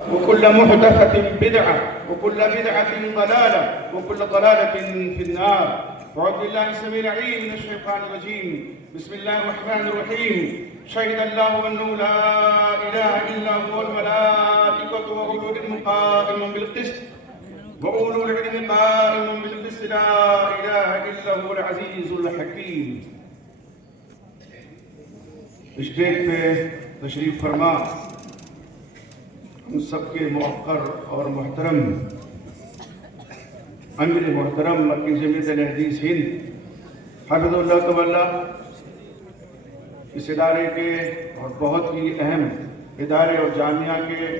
وكل محدثة بدعة وكل بدعة ضلالة وكل ضلالة في النار. أعوذ بالله السميع العليم من الشيطان الرجيم. بسم الله الرحمن الرحيم. شهد الله أنه لا إله إلا هو والملائكة وأولو العلم قائما بالقسط وأولو العلم قائما بالقسط لا إله إلا هو العزيز الحكيم. اسٹیج پہ تشریف فرما ہم سب کے موقر اور محترم امیر محترم مرکزی جمعیت اہل حدیث ہند حافظ اللہ تعالی، اس ادارے کے اور بہت ہی اہم ادارے اور جامعہ کے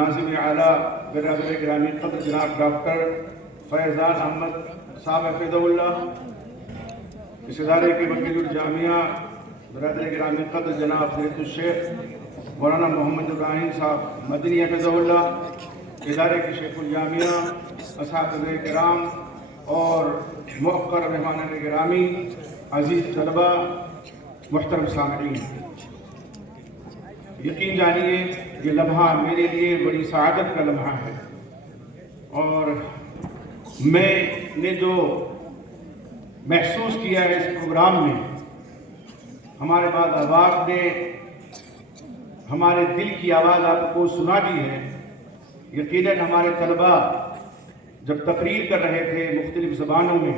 ناظم اعلیٰ برادر گرامی قدر جناب ڈاکٹر فیضان احمد صاحب حفظہ اللہ، اس ادارے کے وکیل الجامعہ برادر گرامی قدر جناب فضیلۃ الشیخ مولانا محمد ابراہیم صاحب مدنی حفظہ اللہ، ادارے کے شیخ الجامعہ، اساتذہ کرام اور موقر مہمان گرامی، عزیز طلبہ، محترم سامعین، یقین جانیے یہ لمحہ میرے لیے بڑی سعادت کا لمحہ ہے، اور میں نے جو محسوس کیا ہے اس پروگرام میں، ہمارے بعد احباب نے ہمارے دل کی آواز آپ کو سنا دی ہے۔ یقیناً ہمارے طلباء جب تقریر کر رہے تھے مختلف زبانوں میں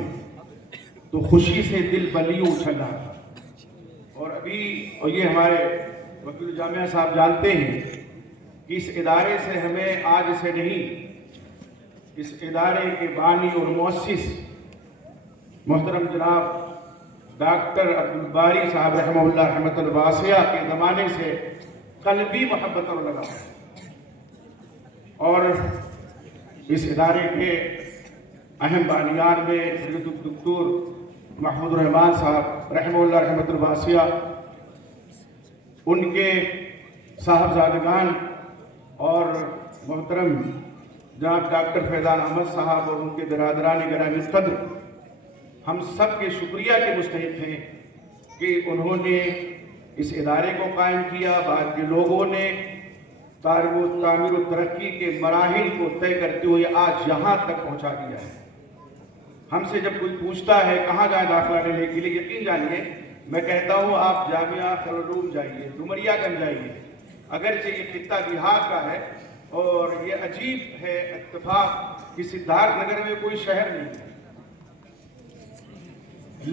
تو خوشی سے دل بلیوں اچھل رہا تھا، اور یہ ہمارے وکیل جامعہ صاحب جانتے ہیں کہ اس ادارے سے ہمیں آج سے نہیں، اس ادارے کے بانی اور مؤسس محترم جناب ڈاکٹر عبدالباری صاحب رحمہ اللہ رحمۃ الواسعہ کے زمانے سے قلبی محبت اور لگا، اور اس ادارے کے اہم بانیان میں حضرت الدکتور محمود الرحمان صاحب رحمہ اللہ رحمۃ الواسعہ، ان کے صاحبزادگان اور محترم جناب ڈاکٹر فیضان احمد صاحب اور ان کے برادران گرامی قدر، ہم سب کے شکریہ کے مستحق ہیں کہ انہوں نے اس ادارے کو قائم کیا، بعد کے لوگوں نے تعمیر و ترقی کے مراحل کو طے کرتے ہوئے آج یہاں تک پہنچا دیا ہے۔ ہم سے جب کوئی پوچھتا ہے کہاں جائیں داخلہ لینے کے لیے، یقین جانیے میں کہتا ہوں آپ جامعہ خیرالعلوم جائیے، ڈومریا گنج جائیے، اگرچہ یہ خطہ بہار کا ہے اور یہ عجیب ہے اتفاق کہ سدھارتھ نگر میں کوئی شہر نہیں ہے،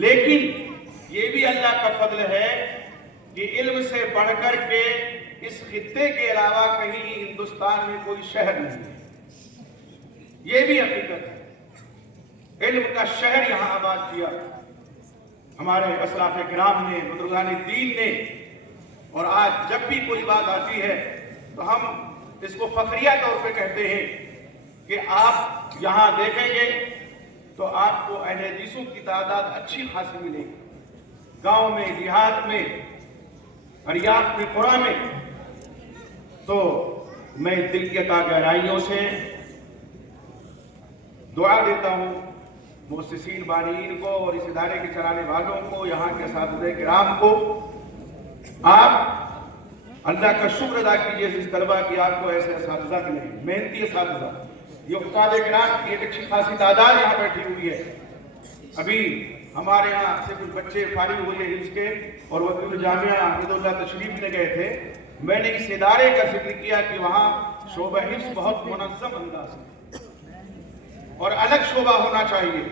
لیکن یہ بھی اللہ کا فضل ہے کہ علم سے بڑھ کر کے اس خطے کے علاوہ کہیں ہندوستان میں کوئی شہر نہیں ہے، یہ بھی حقیقت ہے۔ علم کا شہر یہاں آباد کیا ہمارے اسلاف کرام نے، بزرگان دین نے، اور آج جب بھی کوئی بات آتی ہے تو ہم اس کو فخریہ طور پہ کہتے ہیں کہ آپ یہاں دیکھیں گے تو آپ کو اہل حدیثوں کی تعداد اچھی خاصی ملے گی، گاؤں میں، دیہات میں، اریاف میں، قرآ میں۔ تو میں دل کی عطا گہرائیوں سے دعا دیتا ہوں مؤسسین بانیین کو اور اس ادارے کے چلانے والوں کو، یہاں کے اساتذہ کرام کو، آپ اللہ کا شکر ادا کیجیے اس طلبہ کی آپ کو ایسے اساتذہ کے نہیں، محنتی اساتذہ، یہ استاد کرام کی ایک اچھی خاصی تعداد یہاں بیٹھی ہوئی ہے۔ ابھی ہمارے یہاں سے کچھ بچے فارغ ہوئے حفظ کے اور وکیل جامعہ حافظ اللہ تشریف لے گئے تھے، میں نے اس ادارے کا ذکر کیا کہ وہاں شعبہ حفظ بہت منظم انداز ہے اور الگ شعبہ ہونا چاہیے،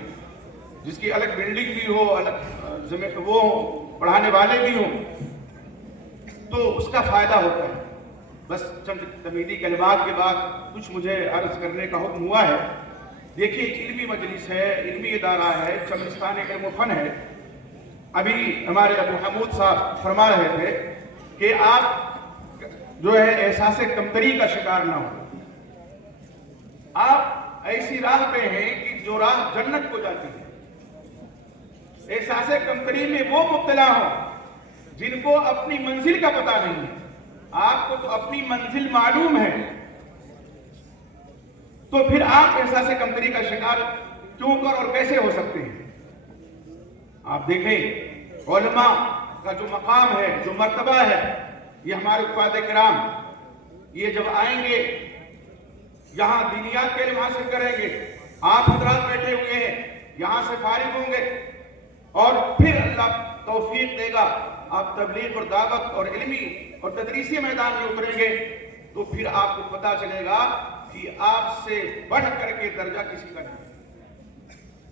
جس کی الگ بلڈنگ بھی ہو، الگ وہ پڑھانے والے بھی ہوں، تو اس کا فائدہ ہوتا ہے۔ بس چند تمہیدی کلمات کے بعد کچھ مجھے عرض کرنے کا حکم ہوا ہے۔ دیکھیے علمی مجلس ہے، علمی ادارہ ہے، چمنستان علم و فن ہے۔ ابھی ہمارے ابو حمود صاحب فرما رہے تھے کہ آپ جو ہے احساس کمتری کا شکار نہ ہو، آپ ایسی راہ پہ ہیں کہ جو راہ جنت کو جاتی ہے۔ احساس کمتری میں وہ مبتلا ہوں جن کو اپنی منزل کا پتہ نہیں ہے، آپ کو تو اپنی منزل معلوم ہے، تو پھر آپ احساس کمتری کا شکار کیوں کر اور کیسے ہو سکتے ہیں؟ آپ دیکھیں علماء کا جو مقام ہے، جو مرتبہ ہے، یہ ہمارے قائد کرام یہ جب آئیں گے یہاں دینیات کے علم حاصل کریں گے. آپ حضرات بیٹھے ہوئے ہیں, یہاں سے فارغ ہوں گے اور پھر اللہ توفیق دے گا, آپ تبلیغ اور دعوت اور علمی اور تدریسی میدان میں اتریں گے تو پھر آپ کو پتا چلے گا کہ آپ سے بڑھ کر کے درجہ کسی کا نہیں.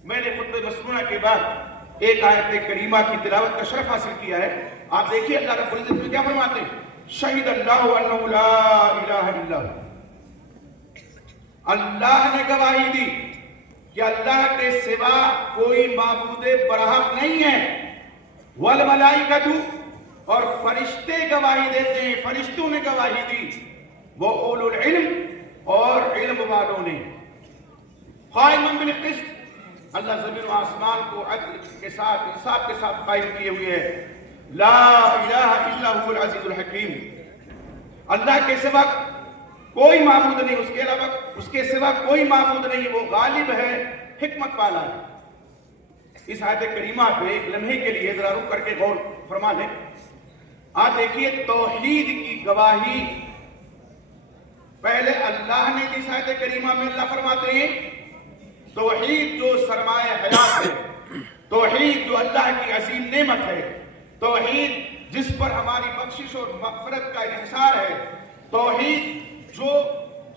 میں نے خطبہ مسنونہ کے بعد ایک آیت کریمہ کی تلاوت کا شرف حاصل کیا ہے. آپ دیکھیے اللہ رب العزت میں کیا فرماتے ہیں, شہید اللہ انہ لا الہ الا ہو. اللہ نے گواہی دی کہ اللہ کے سوا کوئی معبود برحق نہیں ہے. والملائکۃ, اور فرشتے گواہی دیتے ہیں, فرشتوں نے گواہی دی. وہ اولو العلم, اور علم والوں نے. قائما بالقسط, اللہ زمین و آسمان کو عدل کے ساتھ انصاف کے ساتھ قائم کیے ہوئے ہے. لا الہ الا هو العزیز الحکیم. اللہ کے سوا کوئی معبود نہیں, اس کے علاوہ اس کے سوا کوئی معبود نہیں, وہ غالب ہے, حکمت والا ہے. اس آیت کریمہ پہ ایک لمحے کے لیے ذرا رک کر کے غور فرما لیں. آپ دیکھیے توحید کی گواہی پہلے اللہ نے دی. اس آیت کریمہ میں اللہ فرماتے ہیں توحید جو سرمایہ حیات ہے, توحید جو اللہ کی عظیم نعمت ہے, توحید جس پر ہماری بخشش اور مغفرت کا انحصار ہے, توحید جو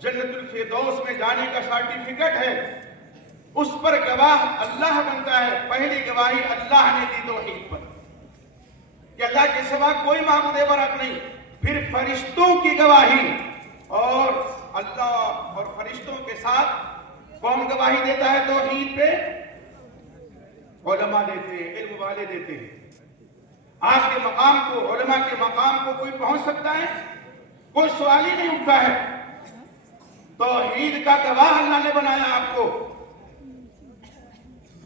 جنت الفردوس میں جانے کا سرٹیفکیٹ ہے, اس پر گواہ اللہ بنتا ہے. پہلی گواہی اللہ نے دی توحید پر کہ اللہ کے سوا کوئی معبود برحق نہیں. پھر فرشتوں کی گواہی, اور اللہ اور فرشتوں کے ساتھ کون گواہی دیتا ہے توحید پہ؟ علماء دیتے ہیں, علم والے دیتے ہیں. آپ کے مقام کو, علماء کے مقام کو کوئی پہنچ سکتا ہے؟ کوئی سوال ہی نہیں اٹھتا ہے. توحید کا گواہ اللہ نے بنایا آپ کو,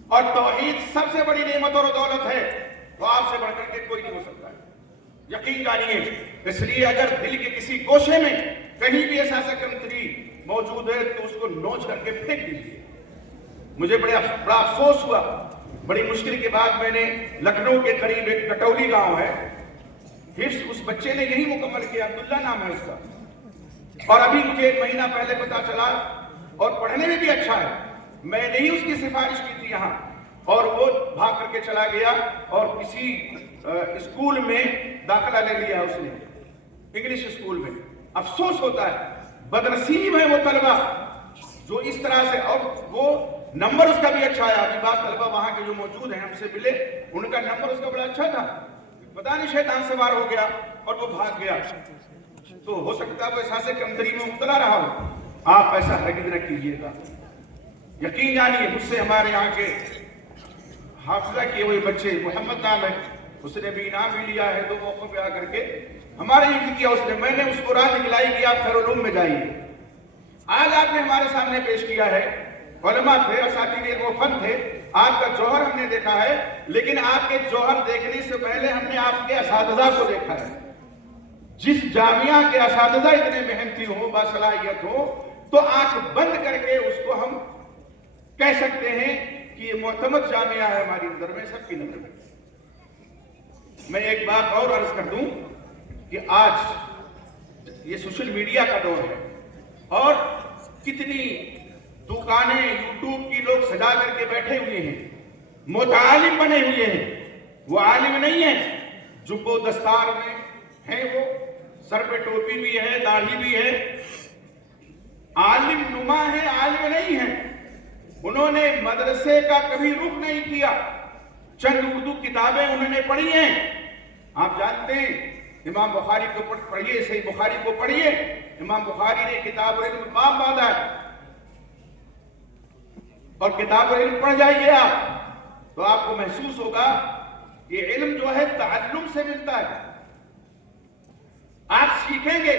اور توحید سب سے بڑی نعمت اور دولت ہے, تو آپ سے بڑھ کر کے کوئی نہیں ہو سکتا ہے. یقین جانیے. اس لیے اگر دل کے کسی گوشے میں کہیں بھی ایسا کمتری موجود ہے تو اس کو نوچ کر کے پھینک دیجیے. مجھے بڑا افسوس ہوا, بڑی مشکل کے بعد میں نے لکھنؤ کے قریب ایک کٹولی گاؤں ہے, حفظ اس بچے نے یہی مکمل کیا, عبداللہ نام ہے اس کا, اور ابھی مجھے ایک مہینہ پہلے پتا چلا, اور پڑھنے میں بھی اچھا ہے. میں نے ہی اس کی سفارش کی تھی یہاں, اور وہ بھاگ کر کے چلا گیا اور کسی اسکول میں داخلہ لے لیا اس نے, انگلش اسکول میں. افسوس ہوتا ہے, بدنصیب ہے وہ طلبہ جو اس طرح سے, اور وہ نمبر اس کا بھی اچھا ہے. ابھی بعض طلبہ وہاں کے جو موجود ہیں ہم سے ملے, ان کا نمبر اس کا بڑا اچھا تھا. پتہ نہیں شیطان سوار ہو گیا اور وہ بھاگ گیا. تو ہو سکتا ہے وہ احساس کمتری میں مبتلا رہا ہو. آپ ایسا ہرگز نہ کیجیے گا. یقین جانیے, مجھ سے ہمارے یہاں کے حافظہ کیے ہوئے بچے, محمد نام ہے, اس نے بھی انعام بھی لیا ہے 2 موقعوں پہ آ کر کے ہمارے حفظ کیا اس نے. میں نے اس کو راہ دکھلائی کہ آپ خیرالعلوم میں جائیے. آج آپ نے ہمارے سامنے پیش کیا ہے, علماء تھے, اساتذہ وہ فن تھے, آپ کا جوہر ہم نے دیکھا ہے, لیکن آپ کے جوہر دیکھنے سے پہلے ہم نے آپ کے اساتذہ کو دیکھا ہے. جس جامعہ کے اساتذہ اتنے محنتی ہوں, باصلاحیت ہوں, تو آنکھ بند کر کے اس کو ہم کہہ سکتے ہیں کہ یہ معتمد جامعہ ہے ہماری نظر میں, سب کی نظر میں. میں ایک بات اور عرض کر دوں کہ آج یہ سوشل میڈیا کا دور ہے, اور کتنی دکانیں یوٹیوب کی لوگ سجا کر کے بیٹھے ہوئے ہیں, متعالم بنے ہوئے ہیں. وہ عالم نہیں ہے, جبو دستار میں ہیں, وہ سر پہ ٹوپی بھی ہے, داڑھی بھی ہے, عالم نما ہے, عالم نہیں ہے. انہوں نے مدرسے کا کبھی رخ نہیں کیا, چند اردو کتابیں انہوں نے پڑھی ہیں. آپ جانتے ہیں امام بخاری کو پڑھیے, صحیح بخاری کو پڑھیے. امام بخاری نے کتاب العلم باب باندھا ہے, اور کتاب العلم پڑھ جائیے آپ تو آپ کو محسوس ہوگا کہ علم جو ہے تعلم سے ملتا ہے. آپ سیکھیں گے.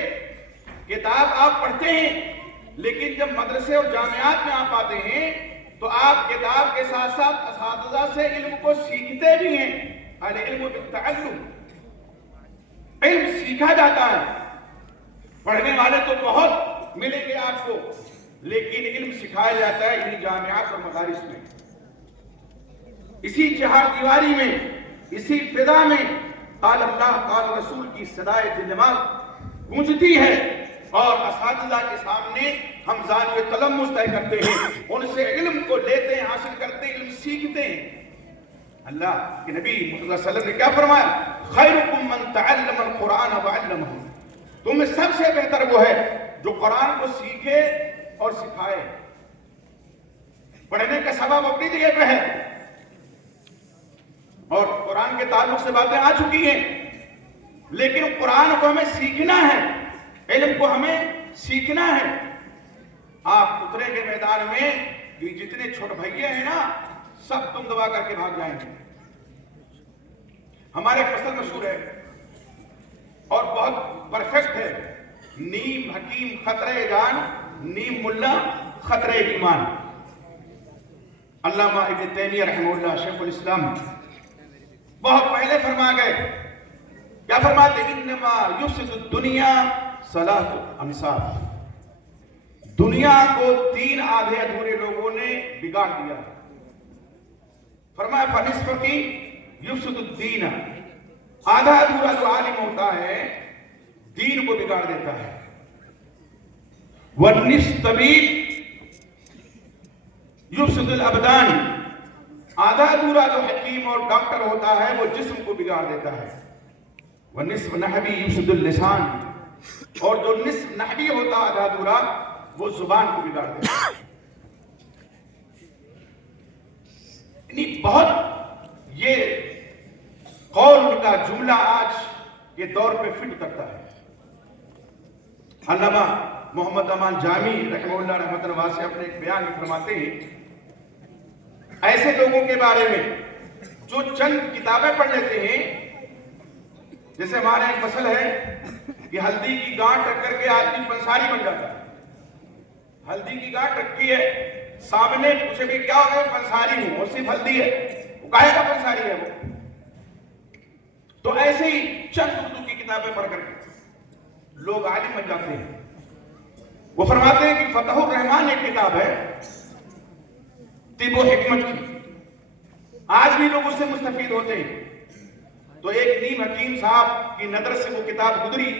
کتاب آپ پڑھتے ہیں, لیکن جب مدرسے اور جامعات میں آپ آتے ہیں تو آپ کتاب کے ساتھ ساتھ اساتذہ سے علم کو سیکھتے بھی ہیں. العلم بالتعلم, علم سیکھا جاتا ہے. پڑھنے والے تو بہت ملیں گے آپ کو, لیکن علم سکھایا جاتا ہے انہی جامعات اور مدارس میں. اسی چہار دیواری میں, اسی فضا میں قال اللہ قال رسول کی صدائے دل دماغ گونجتی ہے, اور اساتذہ کے سامنے ہم زانو تلمس طے کرتے ہیں، ان سے علم کو لیتے ہیں، حاصل کرتے ہیں، علم سیکھتے ہیں۔ اللہ کے نبی صلی اللہ علیہ وسلم نے کیا فرمایا؟ خیرکم من تعلم القرآن وعلمہ، تم میں سب سے بہتر وہ ہے جو قرآن کو سیکھے اور سکھائے۔ پڑھنے کا سبب اپنی جگہ پہ ہے اور قرآن کے تعلق سے باتیں آ چکی ہیں، لیکن قرآن کو ہمیں سیکھنا ہے، علم کو ہمیں سیکھنا ہے۔ آپ اترے کے میدان میں یہ جتنے چھوٹ بھائیے ہیں نا، سب تم دبا کر کے بھاگ جائیں گے۔ ہمارے فصل مشہور ہے اور بہت پرفیکٹ ہے، نیم حکیم خطرے جان، نیم ملا خطرے ایمان۔ علامہ ابن تیمیہ رحمہ اللہ شیخ الاسلام بہت پہلے فرما گئے، کیا فرماتے؟ انما یفسد الدنیا ثلاث انصاف، دنیا کو تین آدھے ادھورے لوگوں نے بگاڑ دیا۔ فرمایا فنصف کی یفسد الدین، آدھا ادھورا جو عالم ہوتا ہے دین کو بگاڑ دیتا ہے۔ والنصف طبیب یفسد الابدان، آدھا ادھورا جو حکیم اور ڈاکٹر ہوتا ہے وہ جسم کو بگاڑ دیتا ہے۔ والنصف نحوی یفسد اللسان، اور جو نصف نحوی ہوتا آدھا ادھورا وہ زبان کو بگاڑ دیتا ہے۔ یعنی بہت یہ قول ان کا جملہ آج کے دور پہ فٹ کرتا ہے۔ علامہ محمد امان جامی رحمہ اللہ رحمۃ اللہ واسع اپنے ایک بیان میں فرماتے ہیں ایسے لوگوں کے بارے میں جو چند کتابیں پڑھ لیتے ہیں، جیسے ہمارے ایک مسئلہ ہے کہ ہلدی کی گانٹھ رکھ کر کے آدمی پنساری بن جاتا ہے۔ ہلدی کی گانٹھ رکھی ہے، سامنے پوچھے بھی کیا ہو گئے؟ پنساری ہوں، اور صرف ہلدی ہے، وہ کاہے کا پنساری ہے وہ؟ تو ایسے ہی چند اردو کی کتابیں پڑھ کر کے لوگ عالم بن جاتے ہیں۔ وہ فرماتے ہیں کہ فتح الرحمان ایک کتاب ہے طب و حکمت کی، آج بھی لوگ اس سے مستفید ہوتے ہیں۔ تو ایک نیم حکیم صاحب کی نظر سے وہ کتاب گزری،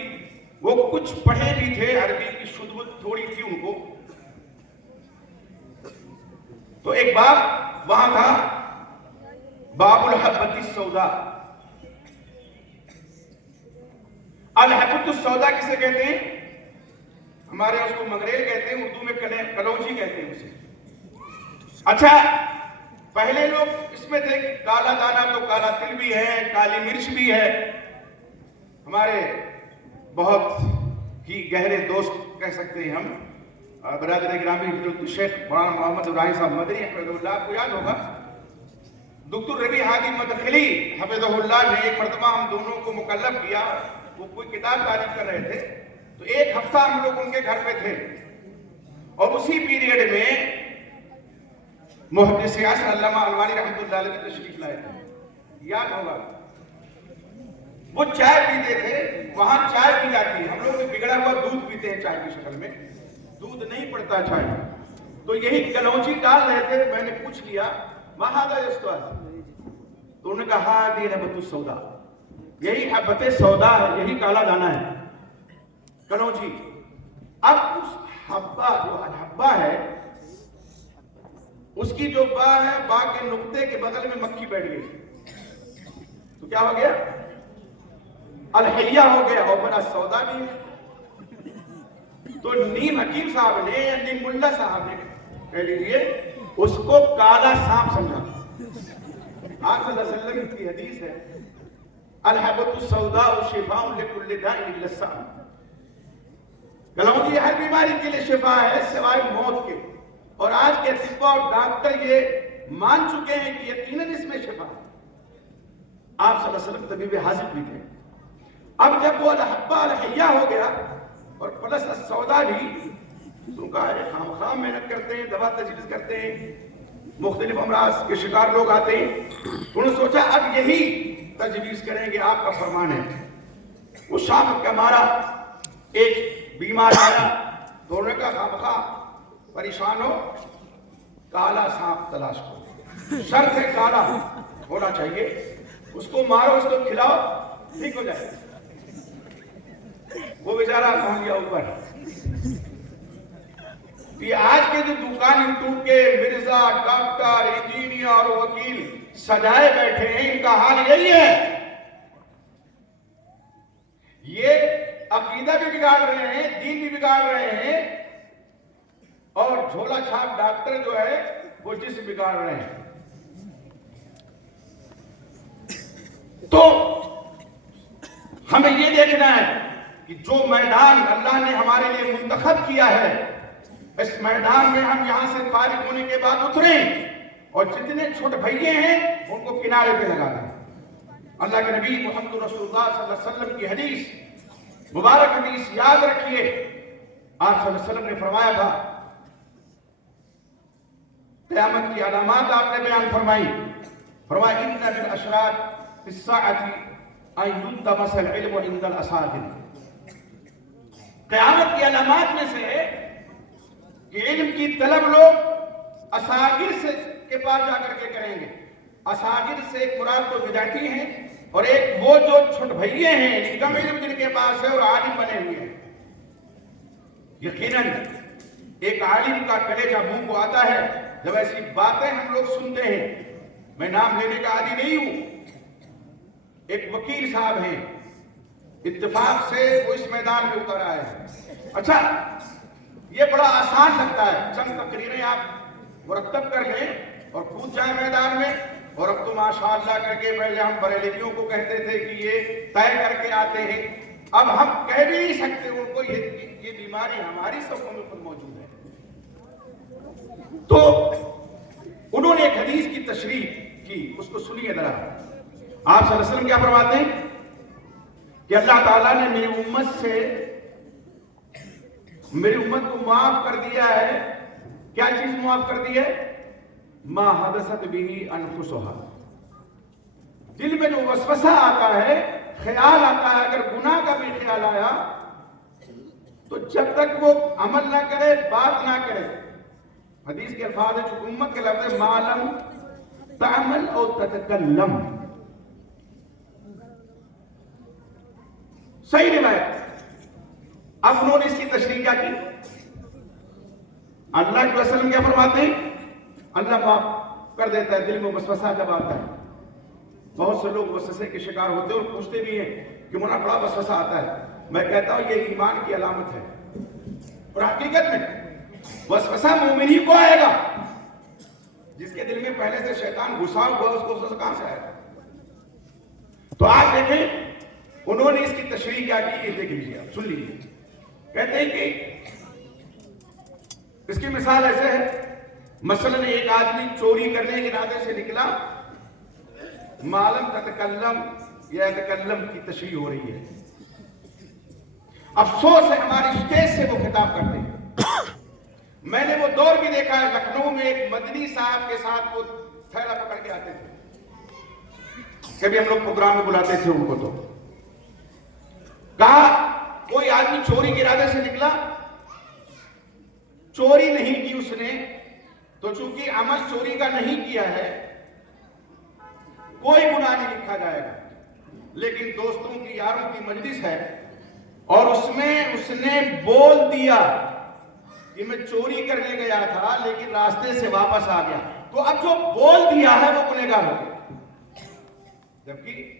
وہ کچھ پڑھے بھی تھے، عربی کی شدت تھوڑی تھی ان کو، تو ایک باب وہاں تھا، باب الحبۃ السوداء۔ الحبۃ السوداء کسے کہتے ہیں؟ ہمارے اس کو مگریل کہتے ہیں، اردو میں کلونجی کہتے ہیں اسے۔ اچھا، پہلے لوگ اس میں تھے کہ کالا دانہ تو کالا تل بھی ہے، کالی مرچ بھی ہے۔ ہمارے بہت ہی گہرے دوست کہہ سکتے ہیں ہم، برادر گرامی حضرت شیخ مولانا محمد ابراہیم صاحب مدنی حفظہ اللہ، آپ کو یاد ہوگا دکتور ربیع ہادی مدخلی حفظہ اللہ نے ایک مرتبہ ہم دونوں کو مکلف کیا، وہ کوئی کتاب تعریف کر رہے تھے، تو ایک ہفتہ ہم لوگ ان کے گھر پہ تھے، اور اسی پیریڈ میں محدث عصر علامہ الوانی رحمۃ اللہ علیہ تشریف لائے تھے، یاد ہوگا۔ وہ چائے پیتے تھے، وہاں چائے پی جاتی ہے، ہم لوگ بگڑا ہوا دودھ پیتے ہیں چائے کی شکل میں، دودھ نہیں پڑتا چائے، تو یہی کلونجی ڈال رہے تھے۔ میں نے پوچھ لیا وہاں کا استاد، تو انہوں نے کہا ہادی حبۃ السوداء، یہی حبۃ سودا ہے، یہی کالا دانہ ہے کلونجی۔ اب اس حبہ جو حبہ ہے، اس کی جو با ہے، با کے نقطے کے بغل میں مکھی بیٹھ گئی، تو کیا ہو گیا؟ الحیہ ہو گیا، اور بڑا سودا بھی ہے۔ تو نیم حکیم صاحب نے، نیم ملا صاحب نے کہہ لیجئے اس کو کالا سانپ سمجھا۔ آپ صلی اللہ علیہ وسلم کی حدیث ہے الحبۃ السوداء شفاء لکل داء الا السام، کلونجی ہر بیماری کے لیے شفا ہے سوائے موت کے، اور آج کے طب اور ڈاکٹر یہ مان چکے ہیں کہ یقیناً اس میں شفا ہے۔ آپ صلی اللہ علیہ وسلم طبیب حاذق بھی تھے۔ اب جب وہ الحبہ الحیہ ہو گیا اور پلس السودا بھی، تو کہا خواہ محنت کرتے ہیں، دوا تجویز کرتے ہیں، مختلف امراض کے شکار لوگ آتے ہیں، انہوں نے سوچا اب یہی تجویز کریں گے، آپ کا فرمان ہے۔ وہ شام کا مارا ایک بیمار آیا، تو انہوں نے کہا خواہ پریشان ہو، کالا سانپ تلاش کرو، شرط ہے کالا ہونا چاہیے، اس کو مارو، اس کو کھلاؤ، ٹھیک ہو جائے۔ وہ بیچارہ پہنچ گیا اوپر، کہ آج کے جو دکان ٹوٹ کے مرزا، ڈاکٹر، انجینئر اور وکیل سجائے بیٹھے ہیں، ان کا حال یہی ہے. یہ عقیدہ بھی بگاڑ رہے ہیں، دین بھی بگاڑ رہے ہیں، اور جھولا چھاپ ڈاکٹر جو ہے وہ جسم بگاڑ رہے ہیں. تو ہمیں یہ دیکھنا ہے کہ جو میدان اللہ نے ہمارے لیے منتخب کیا ہے، اس میدان میں ہم یہاں سے فارغ ہونے کے بعد اتریں اور جتنے چھوٹے بھائیے ہیں ان کو کنارے پہ لگا دیں. اللہ کے نبی محمد رسول اللہ صلی اللہ علیہ وسلم کی حدیث، مبارک حدیث یاد رکھیے. آپ صلی اللہ علیہ وسلم نے فرمایا تھا، قیامت کی علامات آپ نے بیان فرمائی. فرمایا ان من اشراط الساعۃ ان یلتمس العلم عند الاساطین. قیامت کی علامات میں سے کہ علم کی طلب لوگ اساغر سے کے پاس جا کر کے کریں گے. اساغر سے ایک مراد تو بدعتی ہیں، اور ایک وہ جو چھوٹ بھئیے ہیں، کم علم جن کے پاس ہے اور عالم بنے ہوئے ہیں. یقیناً ایک عالم کا کلیجہ منہ کو آتا ہے جب ایسی باتیں ہم لوگ سنتے ہیں. میں نام لینے کا عادی نہیں ہوں. ایک وکیل صاحب ہیں، اتفاق سے وہ اس میدان میں اتر آئے ہیں. اچھا، یہ بڑا آسان لگتا ہے، چند تقریریں آپ مرتب کر لیں اور کود جائیں میدان میں. اور اب تو ماشاءاللہ کر کے، پہلے ہم بریلویوں کو کہتے تھے کہ یہ طے کر کے آتے ہیں، اب ہم کہہ بھی نہیں سکتے ان کو یہ بیماری ہماری صفوں میں خود موجود ہے. تو انہوں نے ایک حدیث کی تشریح کی، اس کو سنیے ذرا. آپ صلی اللہ علیہ وسلم کیا فرماتے ہیں کہ اللہ تعالیٰ نے میری امت کو معاف کر دیا ہے. کیا چیز معاف کر دی ہے؟ ما حدثت به انفسها. دل میں جو وسوسہ آتا ہے، خیال آتا ہے، اگر گناہ کا بھی خیال آیا تو جب تک وہ عمل نہ کرے، بات نہ کرے. حدیث کے الفاظ ہے، جو امت کے لفظ ہے، ما لم تعمل او تتکلم. صحیح روایت. اب انہوں نے اس کی تشریح کیا کی؟ اللہ کے وسلم کیا فرماتے ہیں؟ اللہ معاف کر دیتا ہے دل میں وسوسہ جب آتا ہے. بہت سے لوگ وسوسے کے شکار ہوتے ہیں اور پوچھتے بھی ہیں کہ منا بڑا وسوسہ آتا ہے. میں کہتا ہوں یہ ایمان کی علامت ہے، اور حقیقت میں وسوسہ مومن ہی کو آئے گا. جس کے دل میں پہلے سے شیطان گھسا ہوا اس کو وسوسہ کہاں سے آئے گا؟ تو آپ دیکھیں انہوں نے اس کی تشریح کیا کی، یہ دیکھ لیجیے، آپ سن لیجیے. کہتے ہیں کہ اس کی مثال ایسے ہے، مثلا ایک آدمی چوری کرنے کے ارادے سے نکلا، معلوم تتکلم یا تکلم کی تشریح ہو رہی ہے. افسوس ہے ہمارے اسٹیج سے وہ خطاب کرتے ہیں. میں نے وہ دور بھی دیکھا ہے، لکھنؤ میں ایک مدنی صاحب کے ساتھ وہ تھیلا پکڑ کے آتے تھے. کبھی ہم لوگ پروگرام میں بلاتے تھے ان کو. تو کہا کوئی آدمی چوری کے ارادے سے نکلا، چوری نہیں کی اس نے، تو چونکہ عمل چوری کا نہیں کیا ہے کوئی گناہ نہیں لکھا جائے گا. لیکن دوستوں کی، یاروں کی مجلس ہے اور اس میں اس نے بول دیا کہ میں چوری کرنے گیا تھا لیکن راستے سے واپس آ گیا، تو اب جو بول دیا ہے وہ گنہگار ہو گیا. جبکہ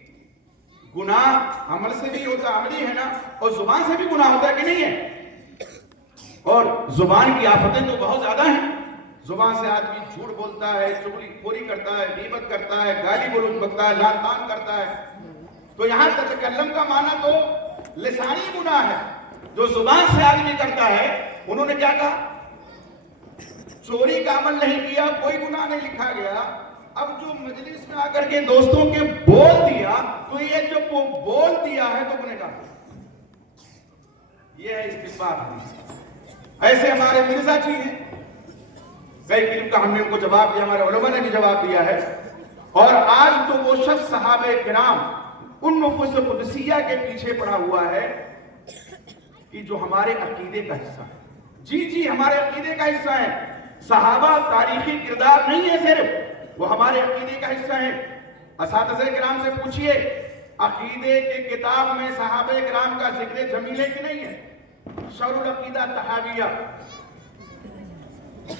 گناہ عمل سے بھی ہوتا، عملی ہے نا، اور زبان سے بھی گناہ ہوتا ہے کہ نہیں ہے؟ اور زبان کی آفتیں تو بہت زیادہ ہیں. زبان سے آدمی جھوٹ بولتا ہے، چغلی خوری کرتا ہے، غیبت کرتا ہے، گالی گلوچ بکتا ہے، لعن طعن کرتا ہے. تو یہاں تتکلم کا معنی تو لسانی گناہ ہے جو زبان سے آدمی کرتا ہے. انہوں نے کیا کہا؟ چوری کا عمل نہیں کیا، کوئی گناہ نہیں لکھا گیا. اب جو مجلس میں آ کر کے دوستوں کے بول دیا، تو یہ جو بول دیا ہے تو گنہگار. یہ ہے استغفار حدیث. ایسے ہمارے مرزا جی ہیں، کئی فلم کا ہم نے ان کو جواب دیا، ہمارے علماء نے بھی جواب دیا ہے. اور آج تو وہ شخص صحابہ کرام ان نفوس قدسیہ کے پیچھے پڑا ہوا ہے کہ جو ہمارے عقیدے کا حصہ ہے. جی ہمارے عقیدے کا حصہ ہے. صحابہ تاریخی کردار نہیں ہے صرف، وہ ہمارے عقیدے کا حصہ ہیں. اساتذہ کرام سے پوچھئے عقیدے کے کتاب میں صحابہ کرام کا ذکر جمیل ہے کہ نہیں ہے؟ شرح العقیدہ تحاویہ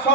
100